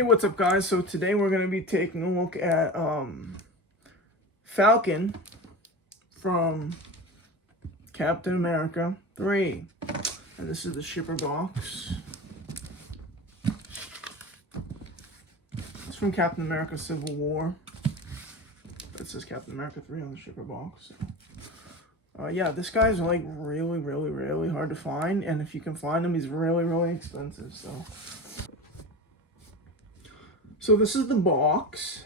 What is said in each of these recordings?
Hey, what's up guys? So today we're going to be taking a look at Falcon from Captain America 3. And this is the shipper box. It's from Captain America Civil War. It says Captain America 3 on the shipper box. Yeah, this guy's like really hard to find, and if you can find him, he's really expensive. So this is the box.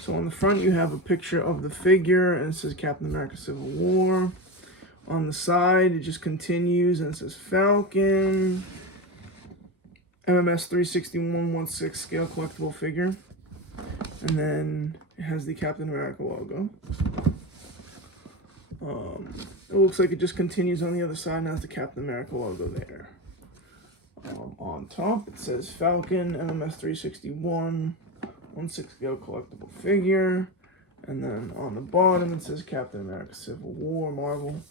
So on the front you have a picture of the figure, and it says Captain America Civil War. On the side it just continues and it says Falcon, MMS361 1/6 scale collectible figure. And then it has the Captain America logo. It looks like it just continues on the other side and has the Captain America logo there. On top it says Falcon, MMS361 1/6 scale collectible figure. And then on the bottom it says Captain America Civil War, Marvel.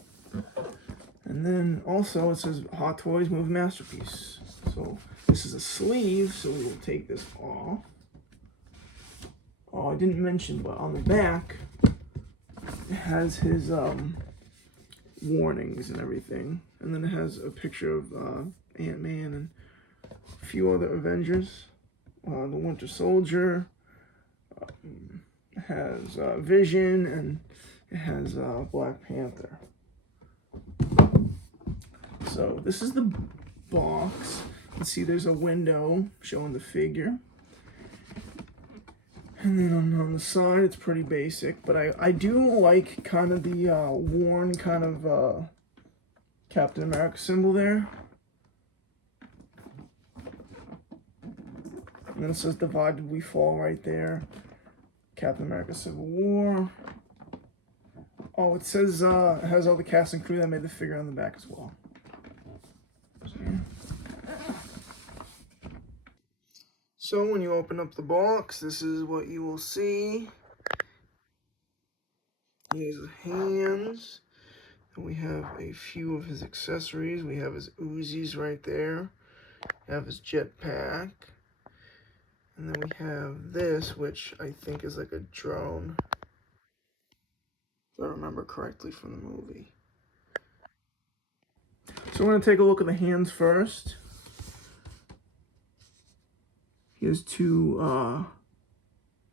And then also it says Hot Toys Movie Masterpiece. So this is a sleeve, so we will take this off. Oh, I didn't mention, but on the back, it has his warnings and everything. And then it has a picture of Ant-Man and a few other Avengers. The Winter Soldier. It has Vision, and it has Black Panther. So this is the box. You can see there's a window showing the figure. And then on the side, it's pretty basic, but I do like kind of the worn kind of Captain America symbol there. And then it says "Divided We Fall" right there. Captain America Civil War. Oh, it says it has all the cast and crew that made the figure on the back as well. So when you open up the box, this is what you will see. Here's the hands. And we have a few of his accessories. We have his Uzis right there. We have his jetpack. And then we have this, which I think is like a drone, if I remember correctly from the movie. So we're going to take a look at the hands first. He has two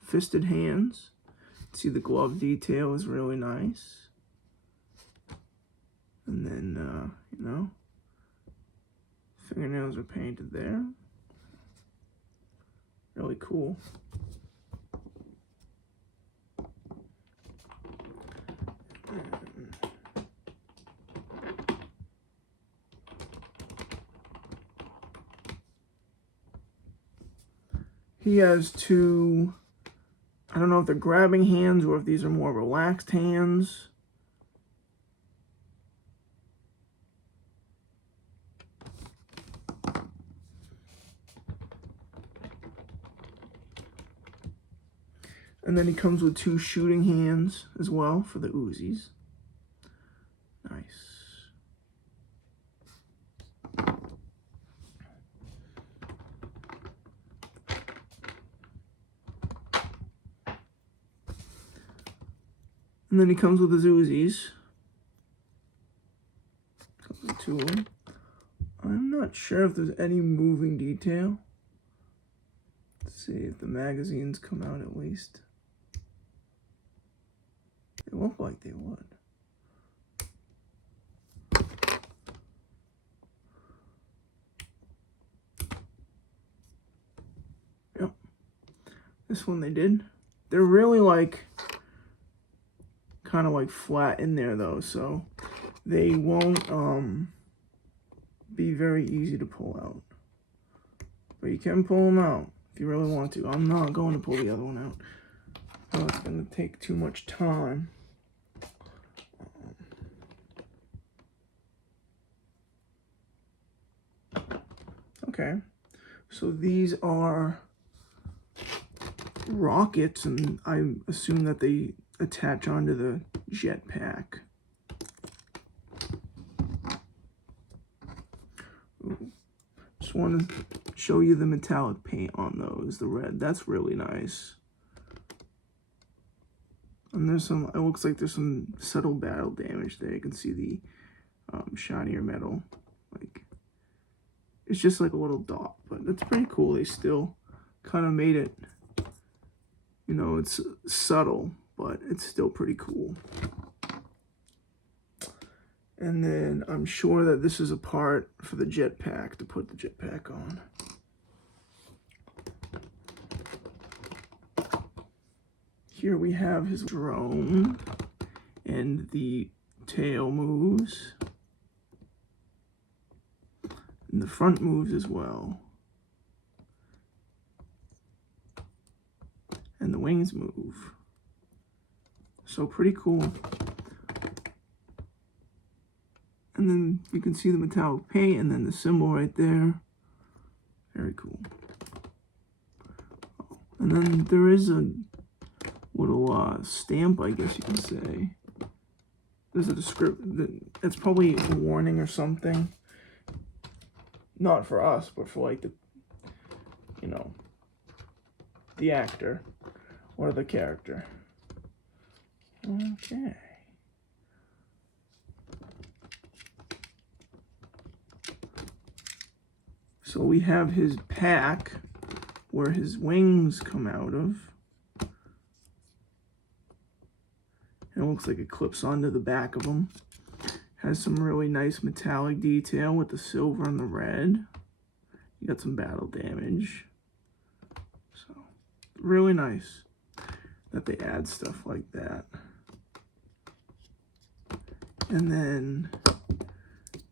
fisted hands. See, the glove detail is really nice. And then, you know, fingernails are painted there. Really cool. He has two, I don't know if they're grabbing hands or if these are more relaxed hands. And then he comes with two shooting hands as well for the Uzis. Nice. And then he comes with his Uzis. Comes with two of them. I'm not sure if there's any moving detail. Let's see if the magazines come out at least. They look like they would. Yep. This one they did. They're really like kind of like flat in there though, so they won't be very easy to pull out. But you can pull them out if you really want to. I'm not going to pull the other one out. Oh, it's going to take too much time. Okay, so these are rockets, and I assume that they attach onto the jetpack. Just want to show you the metallic paint on those, the red. That's really nice. And there's some, it looks like there's some subtle battle damage there. You can see the shinier metal. Like, it's just like a little dot, but that's pretty cool. They still kind of made it, you know, it's subtle, but it's still pretty cool. And then I'm sure that this is a part for the jetpack, to put the jetpack on. Here we have his drone, and the tail moves, and the front moves as well, and the wings move. So pretty cool. And then you can see the metallic paint, and then the symbol right there. Very cool. And then there is a little stamp, I guess you can say. There's a description. It's probably a warning or something. Not for us, but for like the, you know, the actor or the character. Okay. So we have his pack where his wings come out of. And it looks like it clips onto the back of them. Has some really nice metallic detail with the silver and the red. You got some battle damage. So, really nice that they add stuff like that. And then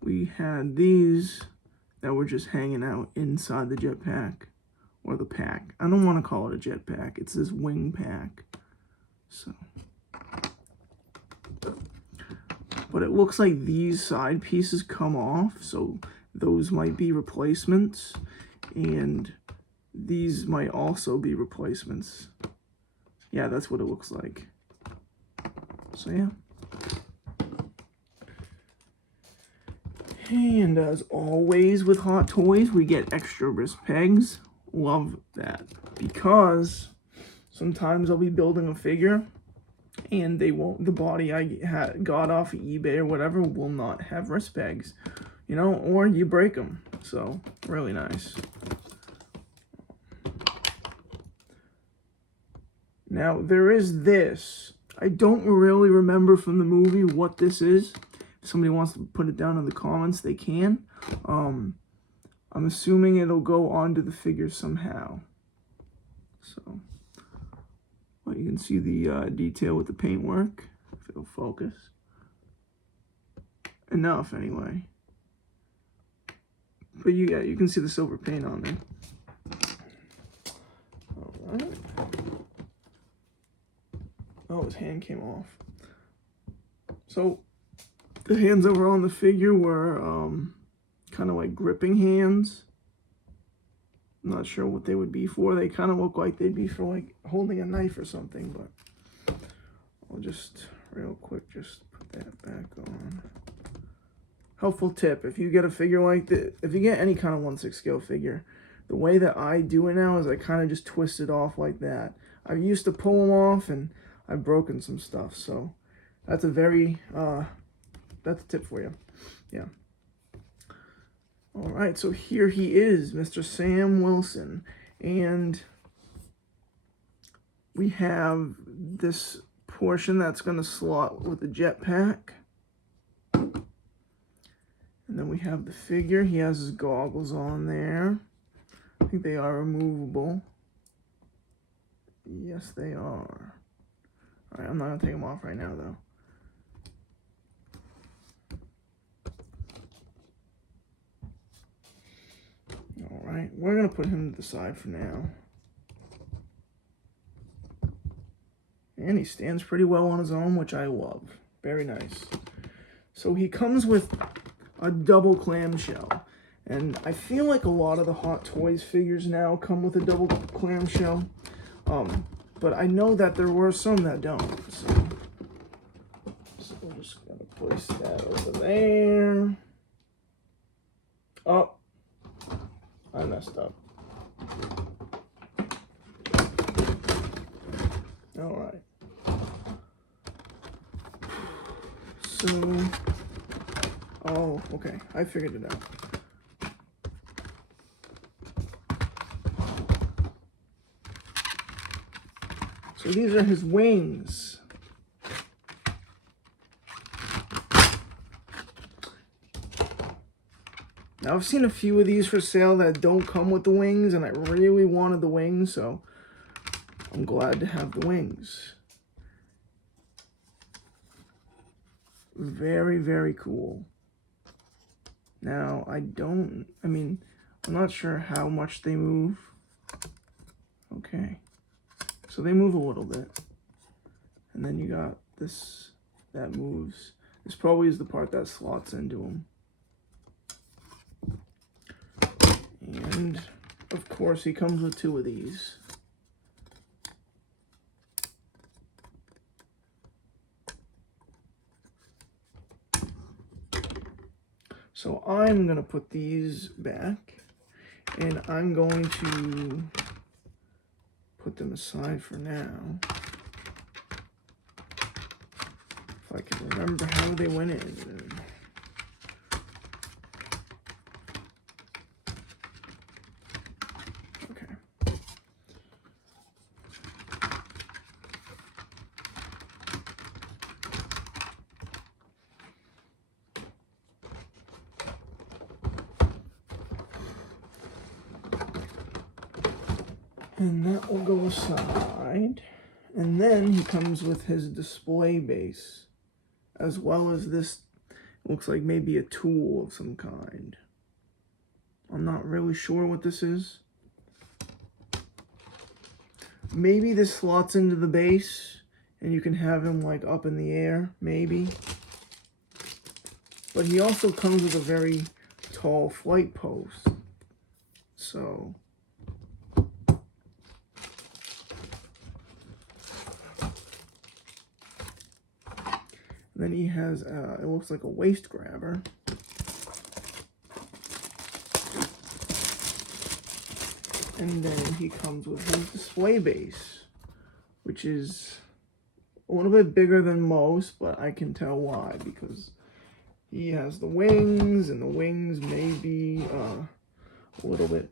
we had these that were just hanging out inside the jetpack, or the pack. I don't want to call it a jetpack. It's this wing pack. So, but it looks like these side pieces come off, so those might be replacements, and these might also be replacements. Yeah, that's what it looks like. So yeah. And as always with Hot Toys, we get extra wrist pegs. Love that, because sometimes I'll be building a figure and they won't, the body I got off of eBay or whatever will not have wrist pegs, you know, or you break them. So really nice. Now there is this. I don't really remember from the movie what this is. If somebody wants to put it down in the comments, they can. I'm assuming it'll go onto the figure somehow. So, well, you can see the detail with the paintwork, if it'll focus. Enough, anyway. But yeah, you can see the silver paint on there. Alright. Oh, his hand came off. So, the hands that were on the figure were kind of like gripping hands. I'm not sure what they would be for. They kind of look like they'd be for like holding a knife or something, but I'll just real quick just put that back on. Helpful tip, if you get a figure like this, if you get any kind of 1/6 scale figure, the way that I do it now is I kind of just twist it off like that. I used to pull them off and I've broken some stuff, so that's a very that's a tip for you. Yeah. All right, so here he is, Mr. Sam Wilson, and we have this portion that's going to slot with the jetpack, and then we have the figure. He has his goggles on there. I think they are removable. Yes, they are. All right, I'm not going to take them off right now, though. Alright, we're going to put him to the side for now. And he stands pretty well on his own, which I love. Very nice. So he comes with a double clamshell. And I feel like a lot of the Hot Toys figures now come with a double clamshell. But I know that there were some that don't. So we're just going to place that over there. Oh. I messed up. Alright. So, oh, okay, I figured it out. So these are his wings. Now I've seen a few of these for sale that don't come with the wings, and I really wanted the wings, so I'm glad to have the wings. Very, very cool. Now, I'm not sure how much they move. Okay. So they move a little bit. And then you got this that moves. This probably is the part that slots into them. And, of course, he comes with 2 of these. So I'm going to put these back, and I'm going to put them aside for now. If I can remember how they went in. Okay. And that will go aside. And then he comes with his display base, as well as this, looks like maybe a tool of some kind. I'm not really sure what this is. Maybe this slots into the base, and you can have him like up in the air, maybe. But he also comes with a very tall flight post. So then he has, it looks like a waist grabber. And then he comes with his display base, which is a little bit bigger than most, but I can tell why, because he has the wings, and the wings may be a little bit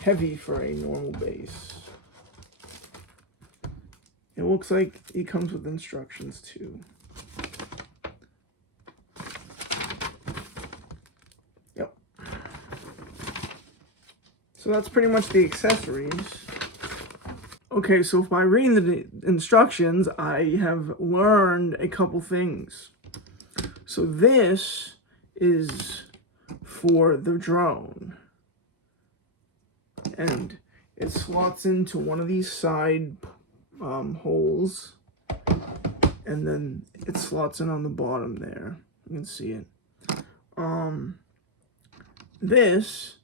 heavy for a normal base. It looks like he comes with instructions too. Yep. So that's pretty much the accessories. Okay, so by reading the instructions, I have learned a couple things. So this is for the drone. And it slots into one of these side holes. And then it slots in on the bottom there. You can see it. This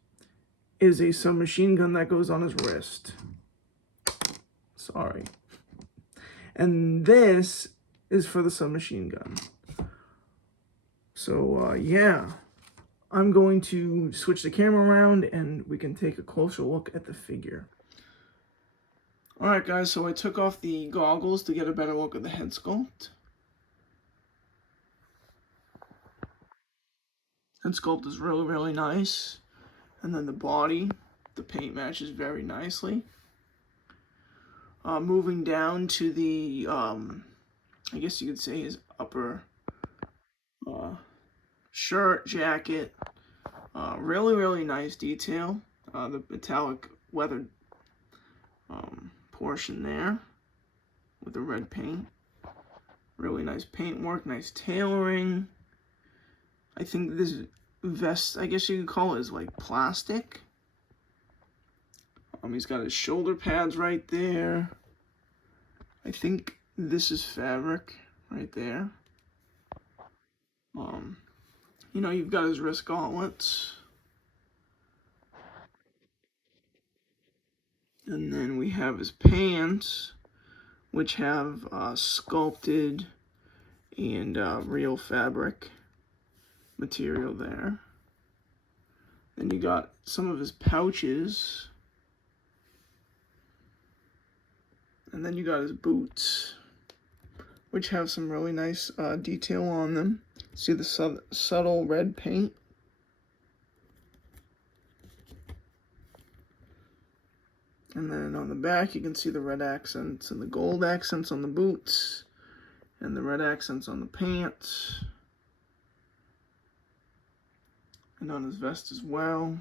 is a submachine gun that goes on his wrist. Sorry. And this is for the submachine gun. So, yeah. I'm going to switch the camera around and we can take a closer look at the figure. Alright guys, so I took off the goggles to get a better look at the head sculpt. Head sculpt is really, really nice. And then the body, the paint matches very nicely. Moving down to the, I guess you could say his upper shirt, jacket. Really, really nice detail. The metallic weathered portion there with the red paint. Really nice paintwork, nice tailoring. I think this vest, I guess you could call it, is like plastic. He's got his shoulder pads right there. I think this is fabric right there. You know, you've got his wrist gauntlets. And then we have his pants, which have sculpted and real fabric material there. Then you got some of his pouches. And then you got his boots, which have some really nice detail on them. See the subtle red paint. And then on the back, you can see the red accents and the gold accents on the boots, and the red accents on the pants, and on his vest as well.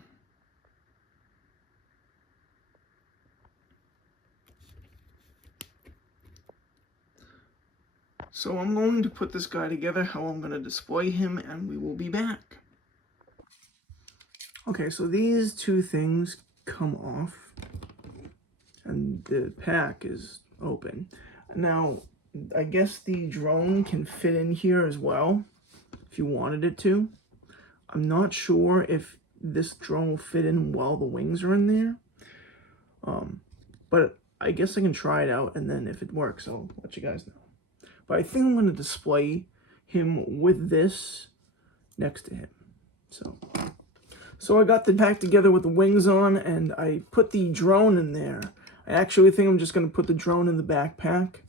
So I'm going to put this guy together, how I'm going to display him, and we will be back. Okay, so these two things come off, and the pack is open. Now, I guess the drone can fit in here as well, if you wanted it to. I'm not sure if this drone will fit in while the wings are in there. But I guess I can try it out, and then if it works, I'll let you guys know. But I think I'm going to display him with this next to him. So I got the pack together with the wings on, and I put the drone in there. I actually think I'm just going to put the drone in the backpack.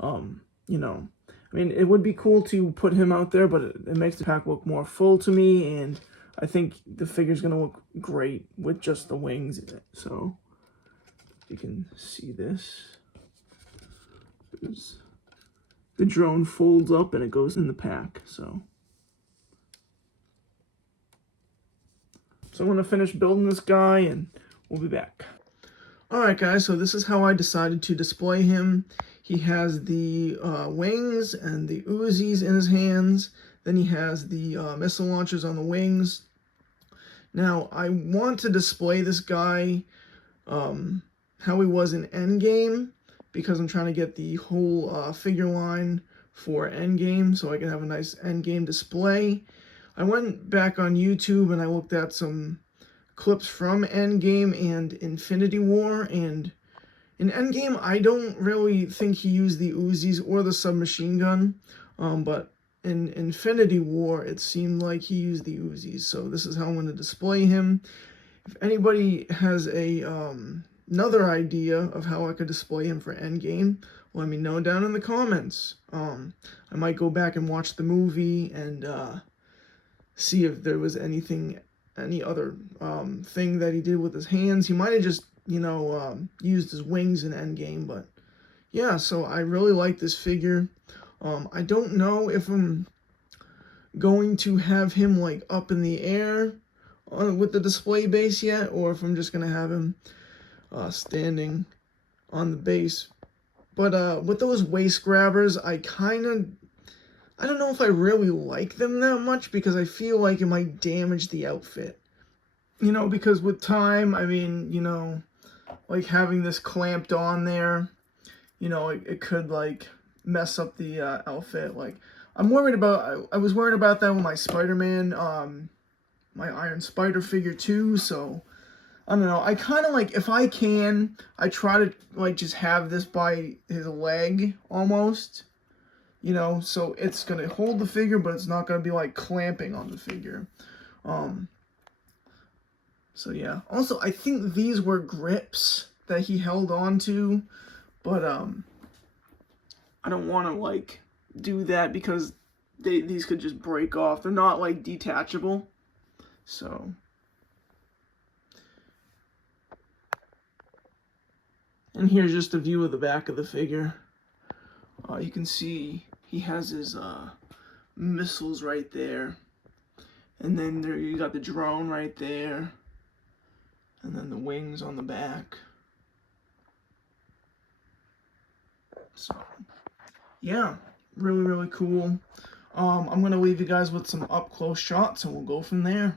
You know, I mean, it would be cool to put him out there, but it makes the pack look more full to me, and I think the figure's going to look great with just the wings in it. So you can see this. The drone folds up and it goes in the pack. So I'm going to finish building this guy and we'll be back. Alright guys, so this is how I decided to display him. He has the wings and the Uzis in his hands. Then he has the missile launchers on the wings. Now, I want to display this guy how he was in Endgame, because I'm trying to get the whole figure line for Endgame so I can have a nice Endgame display. I went back on YouTube and I looked at some clips from Endgame and Infinity War, and in Endgame I don't really think he used the Uzis or the submachine gun, but in Infinity War it seemed like he used the Uzis, so this is how I'm going to display him. If anybody has another idea of how I could display him for Endgame, let me know down in the comments. I might go back and watch the movie and see if there was any other thing that he did with his hands. He might have just, used his wings in Endgame, but yeah, so I really like this figure. I don't know if I'm going to have him like up in the air with the display base yet, or if I'm just going to have him standing on the base. But with those waist grabbers, I don't know if I really like them that much, because I feel like it might damage the outfit. Because with time, I mean, like having this clamped on there, it could like mess up the outfit. Like I was worried about that with my Spider-Man, my Iron Spider figure too, so I don't know. I kind of like, if I can, I try to like just have this by his leg almost, so it's going to hold the figure, but it's not going to be like clamping on the figure. So yeah. Also, I think these were grips that he held on to, but I don't want to like do that because these could just break off. They're not like detachable. So and here's just a view of the back of the figure. You can see he has his missiles right there. And then there you got the drone right there. And then the wings on the back. So, yeah, really, really cool. I'm going to leave you guys with some up-close shots, and we'll go from there.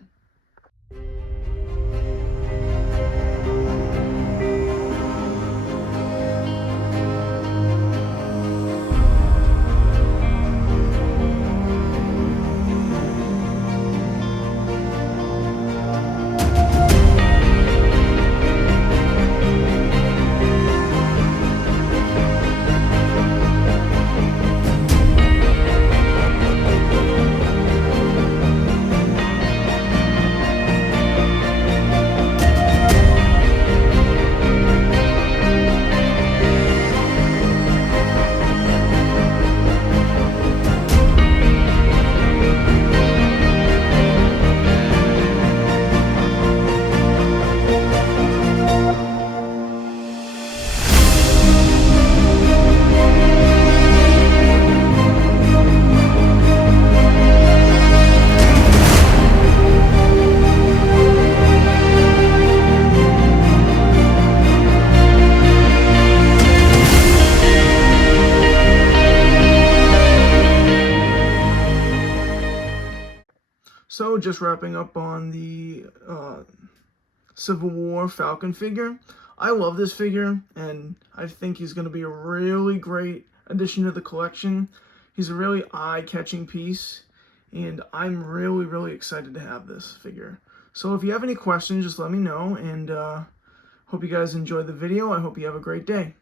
just wrapping up on the Civil War Falcon figure. I love this figure, and I think he's going to be a really great addition to the collection. He's a really eye-catching piece, and I'm really, really excited to have this figure. So if you have any questions, just let me know, and hope you guys enjoyed the video. I hope you have a great day.